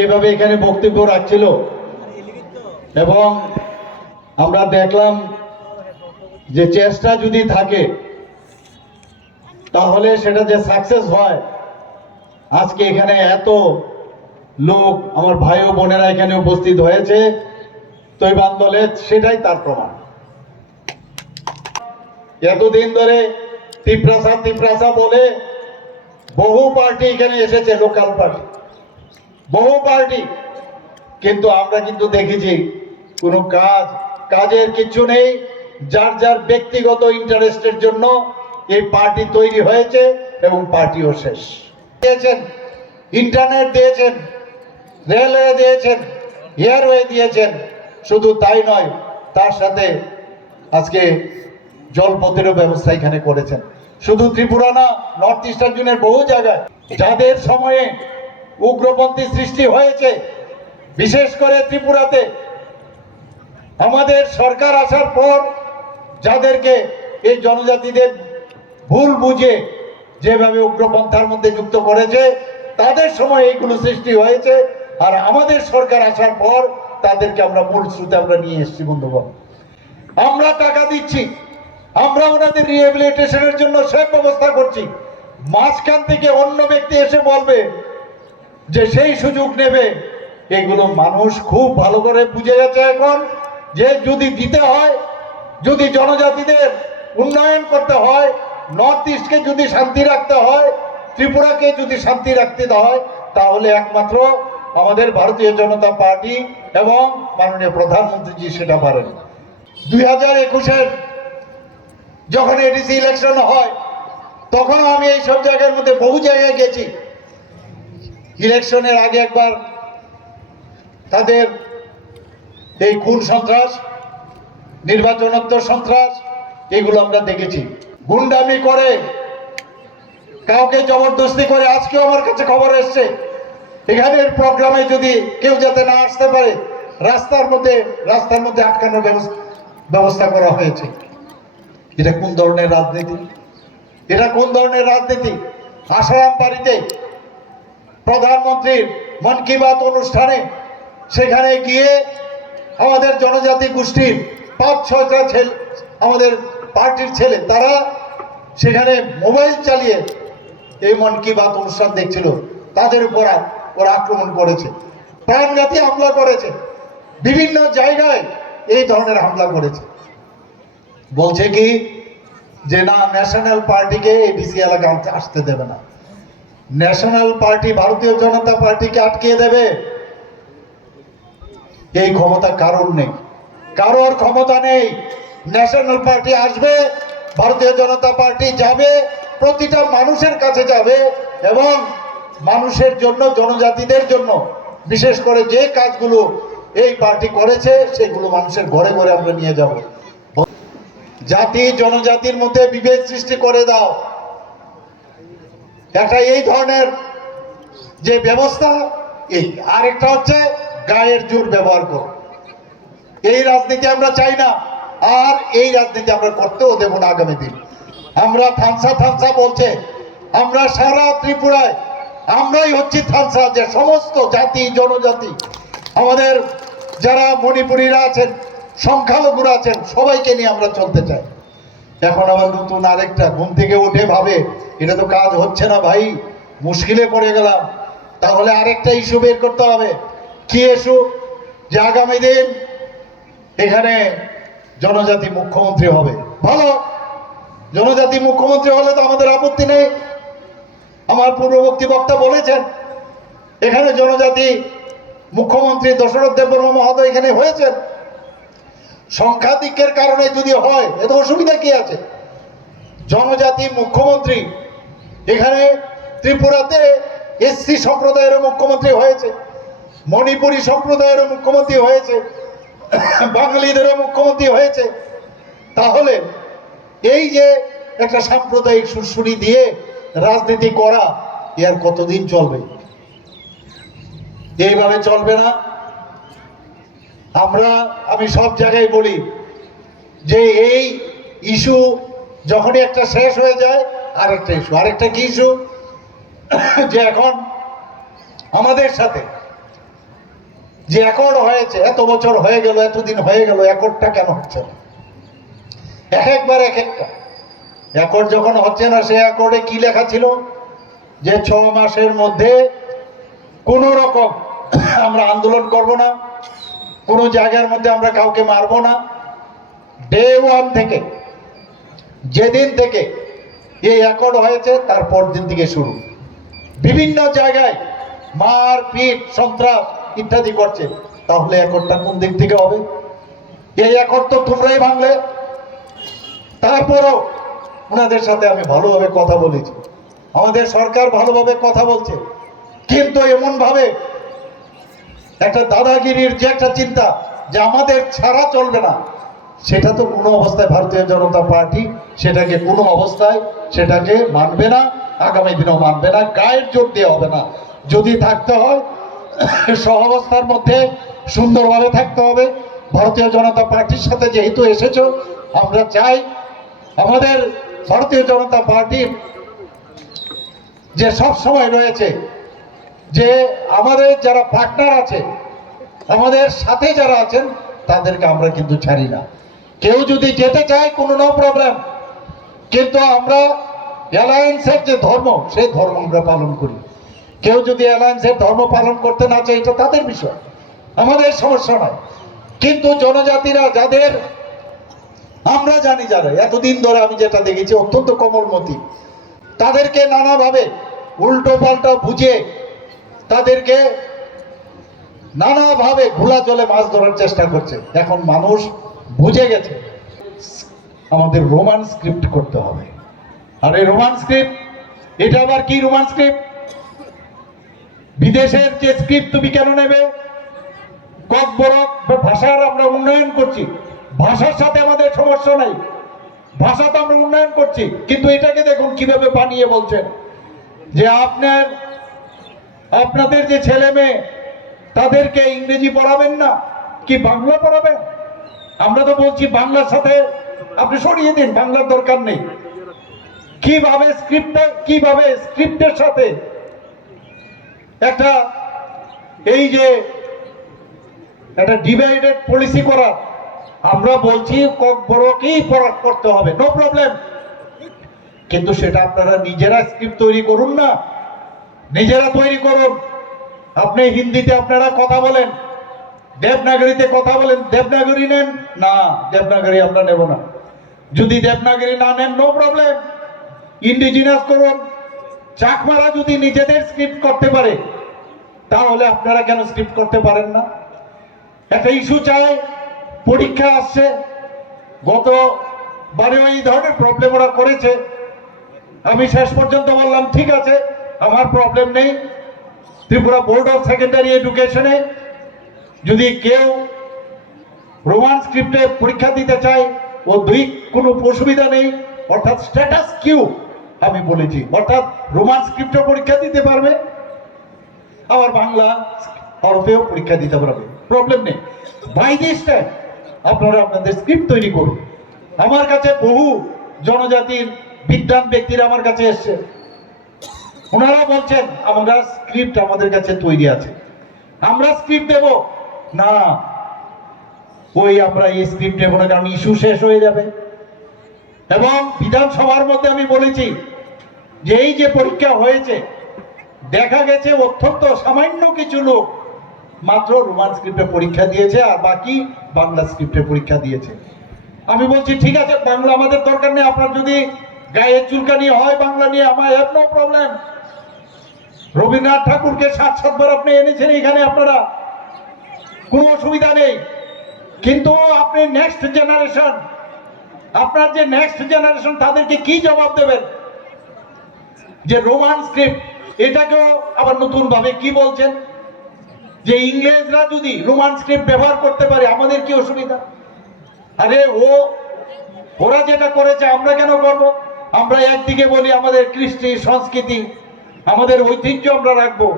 এইভাবে এখানে বক্তব্য রাখছিল এবং আমরা দেখলাম যে চেষ্টা যদি থাকে তাহলে সেটা যে সাকসেস হয়। আজকে এখানে এত লোক আমার ভাই ও বোনেরা এখানে উপস্থিত হয়েছে তৈবান দলে, সেটাই তার প্রমাণ। এতদিন ধরে তিপ্রাসা বলে বহু পার্টি এখানে এসেছে, লোকাল পার্টি, বহু পার্টি, কিন্তু আমরা কিন্তু দেখেছি কোনো কাজের কিছু নেই। যার যার ব্যক্তিগত ইন্টারেস্টের জন্য এই পার্টি তৈরি হয়েছে এবং পার্টিও শেষ। দিয়েছেন, ইন্টারনেট দিয়েছেন, রেলওয়ে দিয়েছেন, এয়ারওয়ে দিয়েছেন, শুধু তাই নয়, তার সাথে আজকে জলপথেরও ব্যবস্থা এখানে করেছেন। শুধু ত্রিপুরা না, নর্থ ইস্টার্ন জোনের বহু জায়গায় যাদের সময়ে উগ্রপন্থী সৃষ্টি হয়েছে, বিশেষ করে ত্রিপুরাতে আমাদের সরকার আসার পর যাদেরকে এই জনজাতিদের ভুল বুঝে যেভাবে উগ্রপন্থার মধ্যে যুক্ত করেছে, তাদের সময় এইগুলো সৃষ্টি হয়েছে। আর আমাদের সরকার আসার পর তাদেরকে আমরা মূল স্রোতে আমরা নিয়ে এসেছি। বন্ধুগণ, আমরা টাকা দিচ্ছি, আমরা ওনাদের রিহ্যাবিলিটেশনের জন্য সব ব্যবস্থা করছি। মাঝখান থেকে অন্য ব্যক্তি এসে বলবে যে সেই সুযোগ নেবে, এগুলো মানুষ খুব ভালো করে বুঝে গেছে এখন যে যদি দিতে হয়, যদি জনজাতিদের উন্নয়ন করতে হয়, নর্থ ইস্টকে যদি শান্তি রাখতে হয়, ত্রিপুরাকে যদি শান্তি রাখতে হয়, তাহলে একমাত্র আমাদের ভারতীয় জনতা পার্টি এবং মাননীয় প্রধানমন্ত্রীজি সেটা পারেন। 2021-এর যখন এডিসি ইলেকশন হয় তখন আমি এই সব জায়গার মধ্যে বহু জায়গায় গেছি। ইলেকশনের আগে একবার তাদের এই খুন সন্ত্রাস, নির্বাচনোত্তর সন্ত্রাস, এগুলো আমরা দেখেছি। গুন্ডামি করে, কাউকে জবরদস্তি করে। আজকেও আমার কাছে খবর এসছে এখানের প্রোগ্রামে যদি কেউ যাতে না আসতে পারে, রাস্তার মধ্যে আটকানোর ব্যবস্থা করা হয়েছে। এটা কোন ধরনের রাজনীতি? এটা কোন ধরনের রাজনীতি? আসারাম বাড়িতে প্রধানমন্ত্রীর মন কি বাত অনুষ্ঠানে সেখানে গিয়ে আমাদের জনজাতি গোষ্ঠীর 5-6টা ছেলে, আমাদের পার্টির ছেলে, তারা সেখানে মোবাইল চালিয়ে এই মন কি বাত অনুষ্ঠান দেখছিল। তাদের উপর ওরা আক্রমণ করেছে, প্রাণঘাতী হামলা করেছে, বিভিন্ন জায়গায় এই ধরনের হামলা করেছে। বলছে কি যে না, ন্যাশনাল পার্টিকে এডিসি এলাকা আসতে দেবে না, ন্যাশনাল পার্টি ভারতীয় জনতা পার্টিকে আটকিয়ে দেবে। এই ক্ষমতা কারোর নেই, কারোর ক্ষমতা নেই। ন্যাশনাল পার্টি আসবে, ভারতীয় জনতা পার্টি যাবে, প্রতিটা মানুষের কাছে যাবে এবং মানুষের জন্য, জনজাতিদের জন্য বিশেষ করে যে কাজগুলো এই পার্টি করেছে সেগুলো মানুষের ঘরে ঘরে আমরা নিয়ে যাব। জাতি জনজাতির মধ্যে বিভেদ সৃষ্টি করে দাও, একটা এই ধরনের যে ব্যবস্থা, এই আরেকটা হচ্ছে গায়ের জোর ব্যবহার করো। এই রাজনীতি আমরা চাই না, আর এই রাজনীতি আমরা করতেও দেব না আগামী দিন। আমরা থানসা বলছে, আমরা সারা ত্রিপুরায় আমরাই হচ্ছি থানসা, যে সমস্ত জাতি জনজাতি আমাদের যারা মণিপুরীরা আছেন, সংখ্যালঘুরা আছেন, সবাইকে নিয়ে আমরা চলতে চাই। এখন আবার নতুন আরেকটা ঘুম থেকে উঠে ভাবে এটা তো কাজ হচ্ছে না ভাই, মুশকিলে পড়ে গেলাম, তাহলে আরেকটা ইস্যু বের করতে হবে। কি ইস্যু? যে আগামী দিন এখানে জনজাতি মুখ্যমন্ত্রী হবে। ভালো, জনজাতি মুখ্যমন্ত্রী হলে তো আমাদের আপত্তি নেই। আমার পূর্ববর্তী বক্তা বলেছেন এখানে জনজাতি মুখ্যমন্ত্রী দশরথ দেববর্মা মহোদয় এখানে হয়েছেন। সংখ্যাধিক্যের কারণে যদি হয় এত অসুবিধা কি আছে? জনজাতি মুখ্যমন্ত্রী এখানে ত্রিপুরাতে এসসি সম্প্রদায়ের মুখ্যমন্ত্রী হয়েছে, মণিপুরী সম্প্রদায়ের মুখ্যমন্ত্রী হয়েছে, বাঙালিদেরও মুখ্যমন্ত্রী হয়েছে। তাহলে এই যে একটা সাম্প্রদায়িক সুরসুরি দিয়ে রাজনীতি করা, এর কতদিন চলবে? এইভাবে চলবে না। আমি সব জায়গায় বলি যে এই ইস্যু যখনই একটা শেষ হয়ে যায় আরেকটা ইস্যু, আরেকটা কি ইস্যু? যে এখন আমাদের সাথে যে অ্যাকর্ড হয়েছে, এত বছর হয়ে গেল, এতদিন হয়ে গেল, অ্যাকর্ডটা কেন হচ্ছে না? একবার এক একটা অ্যাকর্ড যখন হচ্ছে না, সে অ্যাকর্ডে কি লেখা ছিল? যে 6 মাসের মধ্যে কোন রকম আমরা আন্দোলন করব না, কোনো জায়গার মধ্যে আমরা কাউকে মারব না। ডে 1 থেকে, যেদিন থেকে এই অ্যাকর্ড হয়েছে তারপর দিন থেকে শুরু বিভিন্ন জায়গায় মারপিট, সন্ত্রাস ইত্যাদি করছে। তাহলে অ্যাকর্ডটা কোন দিক থেকে হবে? এই অ্যাকর্ড তো তোমরাই ভাঙলে। তারপরও ওনাদের সাথে আমি ভালোভাবে কথা বলেছি, আমাদের সরকার ভালোভাবে কথা বলছে, কিন্তু এমন ভাবে একটা দাদাগিরির যে একটা চিন্তা যে আমাদের ছাড়া চলবে না, সেটা তো কোনো অবস্থায় ভারতীয় জনতা পার্টি সেটাকে কোনো অবস্থায় সেটাকে মানবে না, আগামী দিনেও মানবে না। গায়ের জোর দিয়ে হবে না। যদি থাকতে হয় সহাবস্থার মধ্যে সুন্দরভাবে থাকতে হবে। ভারতীয় জনতা পার্টির সাথে যেহেতু এসেছো, আমরা চাই আমাদের ভারতীয় জনতা পার্টির যে সব সময় রয়েছে, যে আমাদের যারা পার্টনার আছে, আমাদের সাথে যারা আছেন, তাদেরকে আমরা কিন্তু ছাড়ি না। কেউ যদি যেতে চায় কোনো নো প্রবলেম, কিন্তু আমরা অ্যালায়েন্সের যে ধর্ম, সেই ধর্ম আমরা পালন করি। কেউ যদি অ্যালায়েন্সের ধর্ম পালন করতে না চায়, এটা তাদের বিষয়, আমাদের সমস্যা নয়। কিন্তু জনজাতিরা যাদের আমরা জানি, যারা এতদিন ধরে আমি যেটা দেখেছি অত্যন্ত কোমলমতি, তাদেরকে নানাভাবে উল্টো পাল্টা বুঝে তাদেরকে নানাভাবে ঘোলা জলে মাছ ধরার চেষ্টা করছে। এখন মানুষ বুঝে গেছে আমাদের রোমান স্ক্রিপ্ট করতে হবে। আর এই রোমান স্ক্রিপ্ট, এটা আবার কি রোমান স্ক্রিপ্ট? বিদেশের যে স্ক্রিপ্ট তুমি কেন নেবে? ককবরক ভাষার আমরা উন্নয়ন করছি, ভাষার সাথে আমাদের সমস্যা নাই, ভাষা তো আমরা উন্নয়ন করছি, কিন্তু এটাকে দেখুন কিভাবে বানিয়ে বলছেন যে আপনাদের যে ছেলে মেয়ে তাদেরকে ইংরেজি পড়াবেন না, কি বাংলা পড়াবেন? আমরা তো বলছি বাংলার সাথে আপনি সরিয়ে দিন, বাংলার দরকার নেই। কিভাবে স্ক্রিপ্টের সাথে একটা এই যে একটা ডিভাইডেড পলিসি করা, আমরা বলছি ককবরকই পড়তে হবে, নো প্রবলেম, কিন্তু সেটা আপনারা নিজেরা স্ক্রিপ্ট তৈরি করুন না, নিজেরা তৈরি করুন। আপনি হিন্দিতে আপনারা কথা বলেন, দেবনাগরীতে কথা বলেন, দেবনাগরী নেন না, দেবনাগরী আমরা নেব না। যদি দেবনাগরী না নেন, নো প্রবলেম, ইন্ডিজিনাস করুন। চাকমারা যদি নিজেদের স্ক্রিপ্ট করতে পারে, তাহলে আপনারা কেন স্ক্রিপ্ট করতে পারেন না? একটা ইস্যু চাই, পরীক্ষা আসছে, গতবারেও এই ধরনের প্রবলেম ওরা করেছে। আমি শেষ পর্যন্ত বললাম ঠিক আছে, আমার প্রবলেম নেই, ত্রিপুরা বোর্ড অফ সেকেন্ডারি এডুকেশনে যদি কেউ রোমান স্ক্রিপ্টে পরীক্ষা দিতে চায়, ও কোনো অসুবিধা নেই, অর্থাৎ স্ট্যাটাস কিউ আমি বলেছি, অর্থাৎ রোমান স্ক্রিপ্টে পরীক্ষা দিতে পারবে, আবার বাংলা হরফেও পরীক্ষা দিতে পারবে, প্রবলেম নেই। বাই দিস টাইম আপনারা আপনাদের স্ক্রিপ্ট তৈরি করুন। আমার কাছে বহু জনজাতির বিদ্বান ব্যক্তিরা আমার কাছে এসছে, ওনারা বলছেন আমরা স্ক্রিপ্ট আমাদের কাছে তৈরি আছে, আমরা স্ক্রিপ্ট দেব না। আমরা এই স্ক্রিপ্ট নেব না, কারণ ইস্যু শেষ হয়ে যাবে। এবং বিধানসভার মধ্যে আমি বলেছি যে এই যে পরীক্ষা হয়েছে, দেখা গেছে অত্যন্ত সামান্য কিছু লোক মাত্র রোমান স্ক্রিপ্টে পরীক্ষা দিয়েছে, আর বাকি বাংলা স্ক্রিপ্টে পরীক্ষা দিয়েছে। আমি বলছি ঠিক আছে, বাংলা আমাদের দরকার নেই, আপনার যদি গায়ে চুলকানি হয় বাংলা নিয়ে, আমার হ্যাভ নো প্রবলেম। রবীন্দ্রনাথ ঠাকুরকে 7 বার আপনি এনেছেন এখানে, আপনারা কোনো অসুবিধা নেই। কিন্তু আপনি নেক্সট জেনারেশন, আপনার যে নেক্সট জেনারেশন, তাদেরকে কি জবাব দেবেন? যে রোমান স্ক্রিপ্ট, এটাকেও আবার নতুন ভাবে কি বলছেন যে ইংরেজরা যদি রোমান স্ক্রিপ্ট ব্যবহার করতে পারে, আমাদের কি অসুবিধা? আরে ওরা যেটা করেছে আমরা কেন করব? আমরা একদিকে বলি আমাদের কৃষ্টি সংস্কৃতি, আমাদের ঐতিহ্য আমরা রাখবো,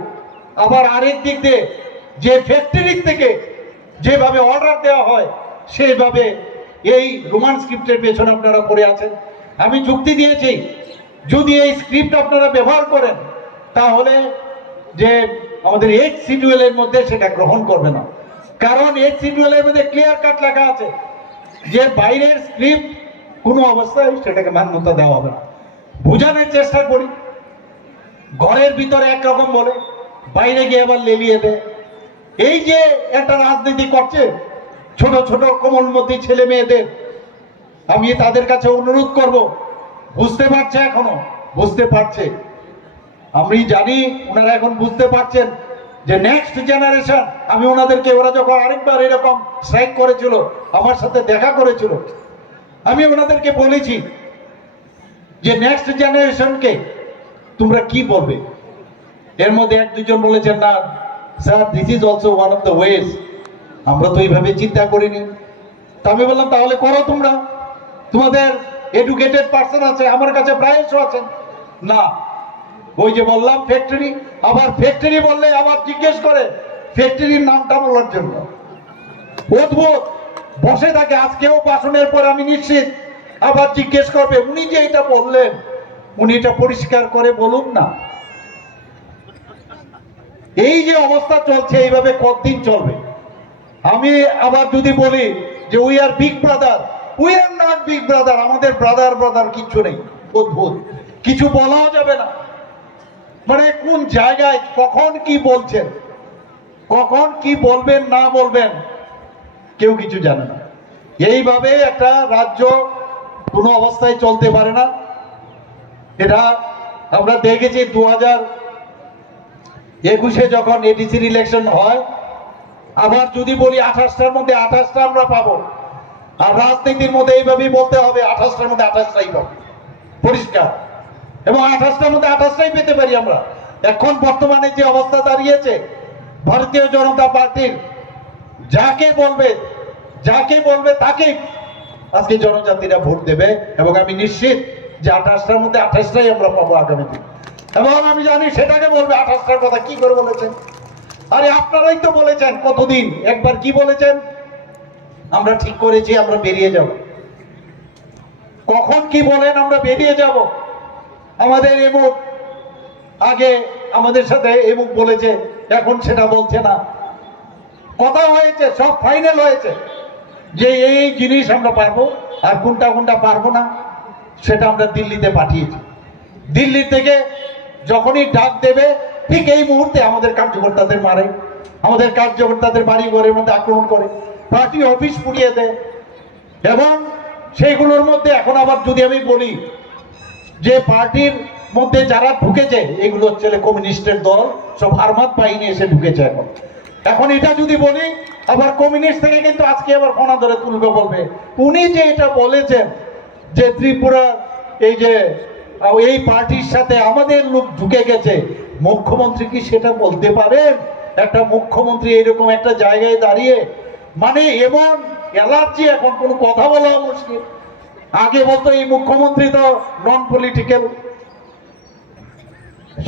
আবার আরেক দিক দিয়ে যে ফ্যাক্টরি থেকে যেভাবে অর্ডার দেওয়া হয় সেইভাবে এই রোমান স্ক্রিপ্টের পেছনে আপনারা পড়ে আছেন। আমি যুক্তি দিয়েছি, যদি এই স্ক্রিপ্ট আপনারা ব্যবহার করেন, তাহলে যে আমাদের 8 শিডিউলের মধ্যে সেটা গ্রহণ করবে না। কারণ এই শিডিউলের মধ্যে ক্লিয়ার কাট লেখা আছে যে বাইরের স্ক্রিপ্ট কোনো অবস্থায় সেটাকে মান্যতা দেওয়া হবে না। বোঝানোর চেষ্টা করি, ঘরের ভিতরে একরকম বলে বাইরে গিয়ে আবার লেলিয়ে দেয়। এই যে একটা রাজনীতি করছে ছোট ছোট কোমলমতি ছেলে মেয়েদের, আমি তাদের কাছে অনুরোধ করব, বুঝতে পারছে, এখনো বুঝতে পারছে, আমি জানি ওনারা এখন বুঝতে পারছেন যে নেক্সট জেনারেশন, আমি ওনাদেরকে, ওরা যখন আরেকবার এরকম স্ট্রাইক করেছিল, আমার সাথে দেখা করেছিল, আমি ওনাদেরকে বলেছি যে নেক্সট জেনারেশনকে তোমরা কি বলবে। এর মধ্যে এক দুজন বলেছেন, না sir, this is also one of the ways, আমরা তো এইভাবে চিন্তা করিনি। তা আমি বললাম, তাহলে করো তোমরা, তোমাদের এডুকেটেড পার্সন আছে, আমার কাছে প্রায়শ আছেন। না, ওই যে বললাম ফ্যাক্টরি, আবার ফ্যাক্টরি বললে আবার জিজ্ঞেস করে ফ্যাক্টরির নামটা বলার জন্য, অদ্ভুত বসে থাকে। আজকেও ভাষণের পর আমি নিশ্চিত আবার জিজ্ঞেস করবে, উনি যে এটা বললেন উনি এটা পরিষ্কার করে বলুন না। এই যে অবস্থা চলছে, এইভাবে কতদিন চলবে? আমি আবার যদি বলি যে we are big brother, we are not big brother, আমাদের ব্রাদার ব্রাদার কিচ্ছু নেই। অদ্ভুত, কিছু বলাও যাবে না, মানে কোন জায়গায় কখন কি বলছেন, কখন কি বলবেন না বলবেন কেউ কিছু জানে না। এইভাবে একটা রাজ্য কোনো অবস্থায় চলতে পারে না। এটা আমরা দেখেছি 2021-এ যখন এডিসির ইলেকশন হয়, আবার যদি বলি 28টার মধ্যে 28টা আমরা পাবো, আর রাজনীতির মধ্যে এইভাবেই বলতে হবে 28টার মধ্যে 28টাই পাবো, পরিষ্কার। এবং 28টার মধ্যে 28টাই পেতে পারি আমরা। এখন বর্তমানে যে অবস্থা দাঁড়িয়েছে, ভারতীয় জনতা পার্টির যাকে বলবে তাকে আজকে জনজাতিরা ভোট দেবে, এবং আমি নিশ্চিত যে 28টার মধ্যে 28টাই আমরা পাবো আগামী দিন। এবং আমি জানি সেটাকে বলবে 28টার কথা কি করে বলেছেন। আরে আপনারাই তো বলেছেন কতদিন, একবার কি বলেছেন, আমরা ঠিক করেছি আমরা বেরিয়ে যাব। কখন কি বলেন আমরা বেরিয়ে যাব? আমাদের এমুক আগে আমাদের সাথে এমুক বলেছে, এখন সেটা বলছে না। কথা হয়েছে, সব ফাইনাল হয়েছে যে এই জিনিস আমরা পারবো, আর কোনটা কোনটা পারবো না সেটা আমরা দিল্লিতে পাঠিয়েছি। দিল্লি থেকে যখনই ডাক দেবে ঠিক এই মুহূর্তে আমাদের কার্যকর্তাদের মারে, আমাদের কার্যকর্তাদের বাড়ি ঘরের মধ্যে আক্রমণ করে, পার্টি অফিস পুড়িয়ে দেয়। এবং সেইগুলোর মধ্যে এখন আবার যদি আমি বলি যে পার্টির মধ্যে যারা ঢুকেছে এগুলো হচ্ছে কমিউনিস্টের দল, সব আর্মাদ বাহিনী এসে ঢুকেছে। এখন এটা যদি বলি, আবার কমিউনিস্ট থেকে কিন্তু আজকে আবার ফোনা ধরে তুলবে, বলবে উনি যে এটা বলেছেন যে ত্রিপুরা এই যে এই পার্টির সাথে আমাদের লোক ঢুকে গেছে, মুখ্যমন্ত্রী কি সেটা বলতে পারেন? একটা মুখ্যমন্ত্রী এরকম একটা জায়গায় দাঁড়িয়ে, মানে এমন অ্যালার্জি, এখন কোনো কথা বলা মুশকিল। আগে বলতো এই মুখ্যমন্ত্রী তো নন পলিটিক্যাল,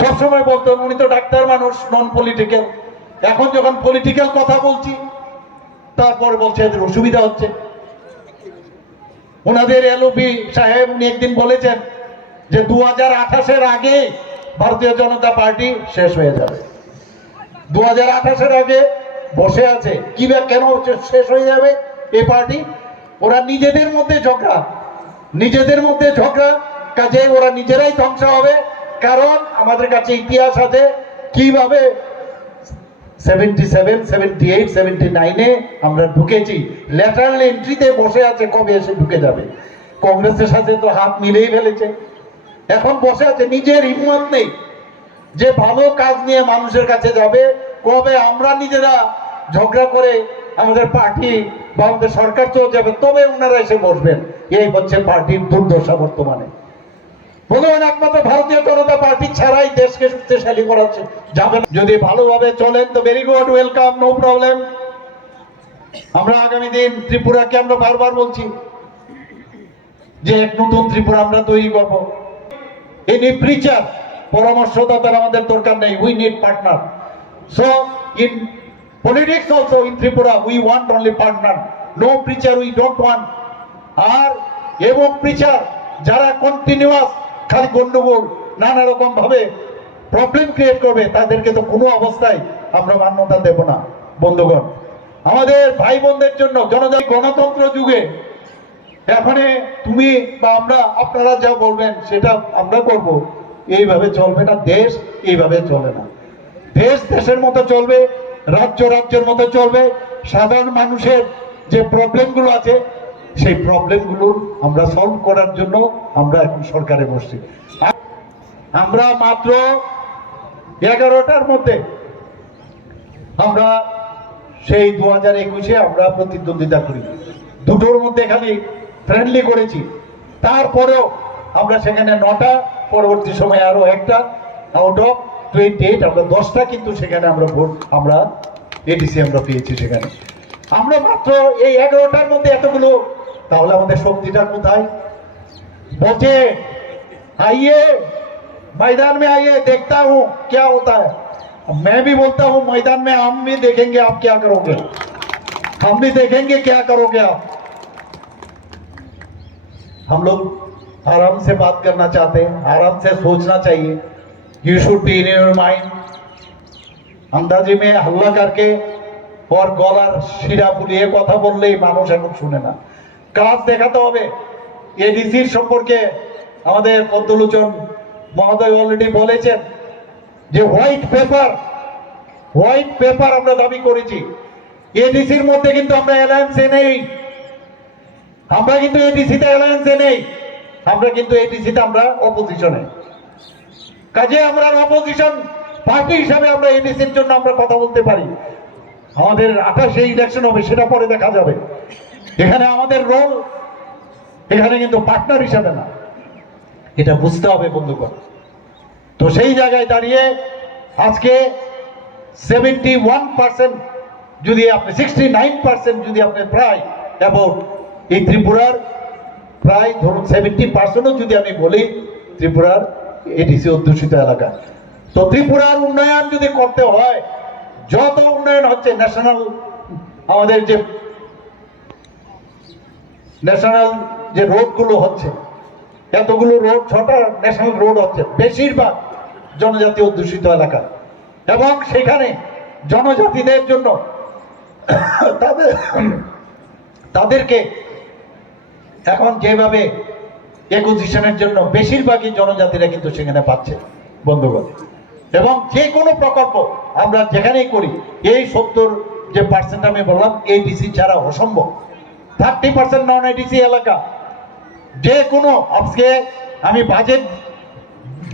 সবসময় বলতো উনি তো ডাক্তার মানুষ, নন পলিটিক্যাল। এখন যখন পলিটিক্যাল কথা বলছি তারপরে বলছে এদের অসুবিধা হচ্ছে। ওনাদের এলওপি সাহেব উনি একদিন বলেছেন যে 2028-এর আগে ভারতীয় জনতা পার্টি শেষ হয়ে যাবে। 2028-এর আগে বসে আছে, কি কেন শেষ হয়ে যাবে এই পার্টি? ওরা নিজেদের মধ্যে ঝগড়া, কাজে ওরা নিজেরাই ধ্বংস হবে। কারণ আমাদের কাছে ইতিহাস আছে কিভাবে 77, 78, 79-এ আমরা ঢুকেছি, ল্যাটারাল এন্ট্রিতে বসে আছে, কবে এসে ঢুকে যাবে। কংগ্রেসের সাথে তো হাত মিলেই ফেলেছে, এখন বসে আছে, নিজের হিম্মত নেই যে ভালো কাজ নিয়ে মানুষের কাছে যাবে। কবে আমরা নিজেরা ঝগড়া করে আমাদের পার্টি বা আমাদের সরকার চলে যাবে, তবে ওনারা এসে বসবেন। এই হচ্ছে পার্টির দুর্দশা বর্তমানে। বলুন, একমাত্র ভারতীয় জনতা পার্টি ছাড়াই দেশকে শক্তিশালী করা যাবে। যদি ভালোভাবে চলেন তো very good, welcome, no problem. আমরা আগামী দিন ত্রিপুরাকে আমরা বারবার বলছি যে এক নতুন ত্রিপুরা আমরা তৈরি করবো। এনি প্রিচার, পরামর্শদাতার আমাদের দরকার নেই, we need partner. So in politics also in Tripura we want only partner, no preacher we don't want. আর এবং প্রিচার যারা কন্টিনিউয়াস খালি গন্ডগোল নানা রকম ভাবে প্রবলেম ক্রিয়েট করবে, তাদেরকে তো কোনো অবস্থায় আমরা মান্যতা দেব না। বন্ধুগণ, আমাদের ভাই বোনদের জন্য জনজাতি গণতন্ত্র যুগে এখানে তুমি বা আমরা আপনারা যা বলবেন সেটা আমরা করব, এইভাবে চলবে না। দেশ এইভাবে চলে না। দেশ দেশের মতো চলবে, রাজ্য রাজ্যের মতো চলবে। সাধারণ মানুষের যে প্রবলেমগুলো আছে সেই প্রবলেমগুলো আমরা সলভ করার জন্য আমরা এখন সরকারে বসছি। আমরা মাত্র 11টার মধ্যে আমরা সেই 2021-এ আমরা প্রতিদ্বন্দ্বিতা করি, দুটোর মধ্যে খালি ফ্রেন্ডলি করেছি। তারপরেও আমরা সেখানে 9টা, পরবর্তী সময়ে আরো একটা, আউট অফ 28 আমরা 10টা কিন্তু সেখানে আমরা ভোট আমরা এডিসি আমরা পেয়েছি। সেখানে আমরা মাত্র এই 11টার মধ্যে এতগুলো, তাহলে আমাদের শক্তিটা কোথায়? বলছে आइए मैदान में आइए, देखता हूं क्या होता है। मैं भी बोलता हूं मैदान में हम भी देखेंगे आप क्या करोगे, हम भी देखेंगे क्या करोगे आप। हम लोग आराम से बात करना चाहते हैं, आराम से सोचना चाहिए। You should be in your mind. अंदाजी में हल्ला करके और गलार শিরা ফুলিয়ে কথা বললেই মানুষ এখন শুনে না। কাজ দেখাতে হবে। এডিসির সম্পর্কে আমাদের পদ্মলোচন মহোদয় অলরেডি বলেছেন যে হোয়াইট পেপার আমরা দাবি করেছি। এডিসির মধ্যে কিন্তু আমরা অ্যালায়েন্সে নেই, আমরা কিন্তু এডিসিতে অ্যালায়েন্সে নেই, আমরা কিন্তু এডিসিতে আমরা অপোজিশনে। কাজে আমরা অপোজিশন পার্টি হিসাবে আমরা এডিসির জন্য আমরা কথা বলতে পারি। আমাদের 28-এ ইলেকশন হবে, সেটা পরে দেখা যাবে। এখানে আমাদের রোল এখানে কিন্তু পার্টনার হিসাবে না, এটা বুঝতে হবে বন্ধুগণ। তো সেই জায়গায় দাঁড়িয়ে আজকে 71% যদি আপনি 69% যদি আপনি প্রায় এবং এই ত্রিপুরার প্রায় ধরুন 70%ও যদি আমি বলি ত্রিপুরার এডিসি অধ্যুষিত এলাকা। তো ত্রিপুরার উন্নয়ন যদি করতে হয়, যত উন্নয়ন হচ্ছে ন্যাশনাল, আমাদের যে ন্যাশনাল যে রোডগুলো হচ্ছে, এতগুলো রোড, 6টা ন্যাশনাল রোড হচ্ছে, বেশিরভাগ জনজাতি অধ্যুষিত এলাকা। এবং সেখানে জনজাতিদের জন্য তাদেরকে এখন যেভাবে অ্যাকুইজিশনের জন্য বেশিরভাগই জনজাতিরা কিন্তু সেখানে পাচ্ছে বন্ধুগণ। এবং যে কোনো প্রকল্প আমরা যেখানেই করি, এই 70% আমি বললাম এডিসি ছাড়া অসম্ভব। 30% নন এডিসি এলাকা। যে কোনো আজকে আমি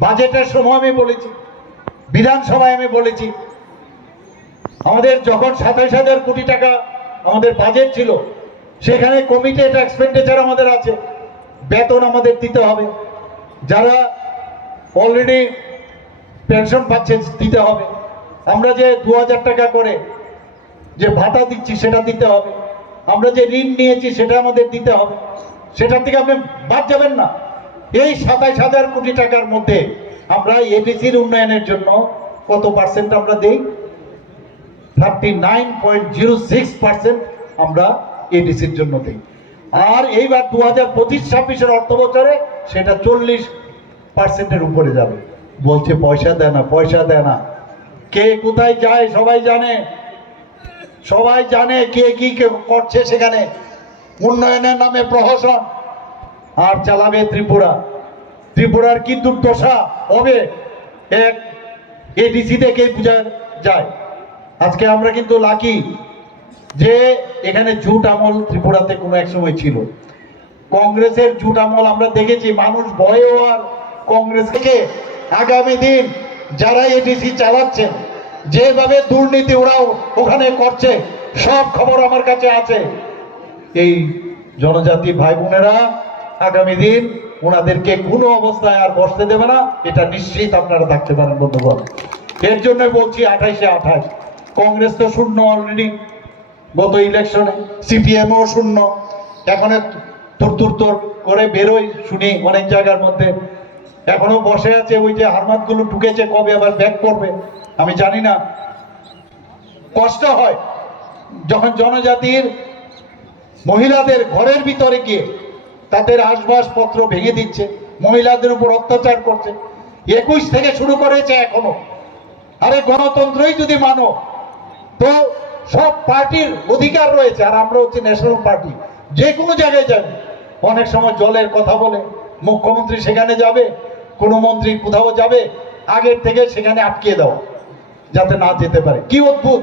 বাজেটের সময় আমি বলেছি, বিধানসভায় আমি বলেছি, আমাদের যখন 27,000 কোটি টাকা আমাদের বাজেট ছিল, সেখানে কমিটেড এক্সপেন্ডিচার আমাদের আছে, বেতন আমাদের দিতে হবে, যারা অলরেডি পেনশন পাচ্ছে দিতে হবে, আমরা যে 2000 টাকা করে যে ভাতা দিচ্ছি সেটা দিতে হবে, আমরা যে ঋণ নিয়েছি সেটা আমাদের দিতে হবে, সেটার থেকে আপনি বাদ যাবেন না। এই 27,000 কোটি টাকার মধ্যে আমরা এডিসির উন্নয়নের জন্য কত পার্সেন্ট আমরা দেই? 39.06% আমরা এডিসির জন্য দেই। আর এইবার 2025-26 অর্থ বছরে সেটা 40%-এর উপরে যাবে। বলছে পয়সা দেয় না, পয়সা দেয় না। কে কোথায় যায় সবাই জানে, সবাই জানে কে কি করছে সেখানে। উন্নয়নের নামে প্রহসন আর চালাবে ত্রিপুরা। ত্রিপুরার কি দুর্দশা হবে এক এডিসি থেকে বোঝা যায়। আজকে আমরা কিন্তু লাকি যে এখানে জুট আমল ত্রিপুরাতে কোনো এক সময় ছিল। কংগ্রেসের জুট আমল আমরা দেখেছি, মানুষ ভয়েও আর কংগ্রেস থেকে আগামী দিন যারা এডিসি চালাচ্ছেন, যেভাবে দুর্নীতি ওরাও ওখানে করছে, সব খবর আমার কাছে আছে। এই জনজাতি ভাই বোনেরা আগামী দিন ওনাদেরকে কোনো অবস্থায় আর বসতে দেবে না, এটা নিশ্চিত আপনারা থাকতে পারেন বন্ধুগণ। এর জন্য বলছি 28-এ 28। কংগ্রেস তো শূন্য অলরেডি গত ইলেকশনে, সিপিএমও শূন্য। এখন তোর করে বেরোই শুনি অনেক জায়গার মধ্যে, এখনো বসে আছে। ওই যে হারমাতগুলো ঢুকেছে, কবে আবার ব্যাক করবে আমি জানি না। কষ্ট হয় যখন জনজাতির মহিলাদের ঘরের ভিতরে গিয়ে তাদের আসবাবপত্র ভেঙে দিচ্ছে, মহিলাদের উপর অত্যাচার করছে। 21 থেকে শুরু করেছে এখনো। আরে গণতন্ত্রই যদি মানো, তো সব পার্টির অধিকার রয়েছে, আর আমরা হচ্ছে ন্যাশনাল পার্টি, যে কোনো জায়গায় যাবে। অনেক সময় জলের কথা বলে মুখ্যমন্ত্রী সেখানে যাবে, কোনো মন্ত্রী কোথাও যাবে, আগের থেকে সেখানে আটকে দাও যাতে না যেতে পারে। কি অদ্ভুত!